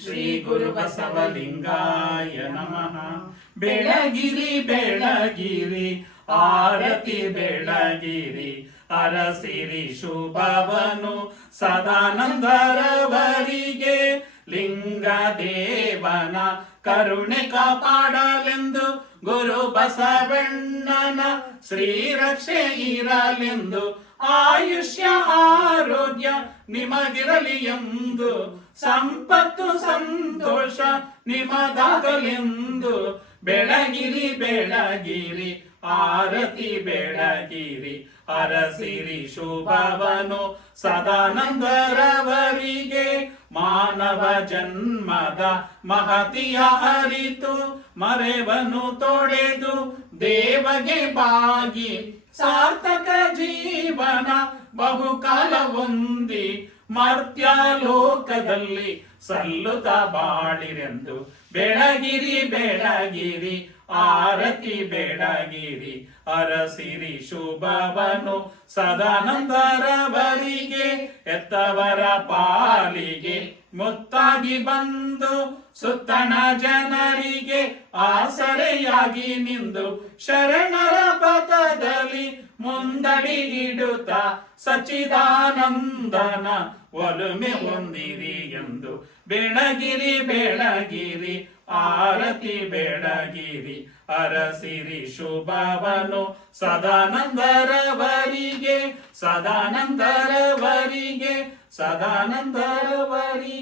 ಶ್ರೀ ಗುರು ಬಸವಲಿಂಗಾಯ ನಮಃ. ಬೆಳಗಿರಿ ಬೆಳಗಿರಿ ಆರತಿ ಬೆಳಗಿರಿ, ಅರಸಿರಿ ಶುಭವನು ಸದಾನಂದರವರಿಗೆ. ಲಿಂಗ ದೇವನ ಕರುಣೆ ಕಾಪಾಡಲೆಂದು ಗುರು ಬಸವಣ್ಣನ ಶ್ರೀರಕ್ಷೆ ಇರಲೆಂದು, ಆಯುಷ್ಯ ಆರೋಗ್ಯ ನಿಮಗಿರಲಿ ಎಂದು, ಸಂಪತ್ತು ಸಂತೋಷ ನಿಮದಾಗಲೆಂದು. ಬೆಳಗಿರಿ ಬೆಳಗಿರಿ ಆರತಿ ಬೆಳಗಿರಿ, ಅರಸಿರಿ ಶುಭವನು ಸದಾನಂದರವರಿಗೆ. ಮಾನವ ಜನ್ಮದ ಮಹತಿಯ ಅರಿತು ಮರೆವನು ತೊಡೆದು ದೇವಗೆ ಬಾಗಿ, ಸಾರ್ಥಕ ಜೀವನ ಬಹುಕಾಲ ಹೊಂದಿ ಮರ್ತ್ಯಲೋಕದಲ್ಲಿ ಸಲ್ಲುತ್ತ ಬಾಳಿರೆಂದು. ಬೆಳಗಿರಿ ಬೆಳಗಿರಿ ಆರತಿ ಬೆಳಗಿರಿ, ಅರಸಿರಿ ಶುಭವನು ಸದಾನಂದರವರಿಗೆ. ಎತ್ತವರ ಪಾಲಿಗೆ ಮುತ್ತಾಗಿ ಬಂದು ಸುತ್ತಣ ಜನರಿಗೆ ಆಸರೆಯಾಗಿ ನಿಂದು, ಶರಣರ ಪಥದಲ್ಲಿ ಮುಂದಡಿ ಇಡುತ್ತ ಸಚ್ಚಿದಾನಂದನ ಒಲುಮೆ ಹೊಂದಿರಿ ಎಂದು. ಬೆಳಗಿರಿ ಬೆಳಗಿರಿ ಆರತಿ ಬೆಳಗಿರಿ, ಅರಸಿರಿ ಶುಭವನು ಸದಾನಂದರವರಿಗೆ, ಸದಾನಂದರವರಿಗೆ, ಸದಾನಂದರವರಿಗೆ.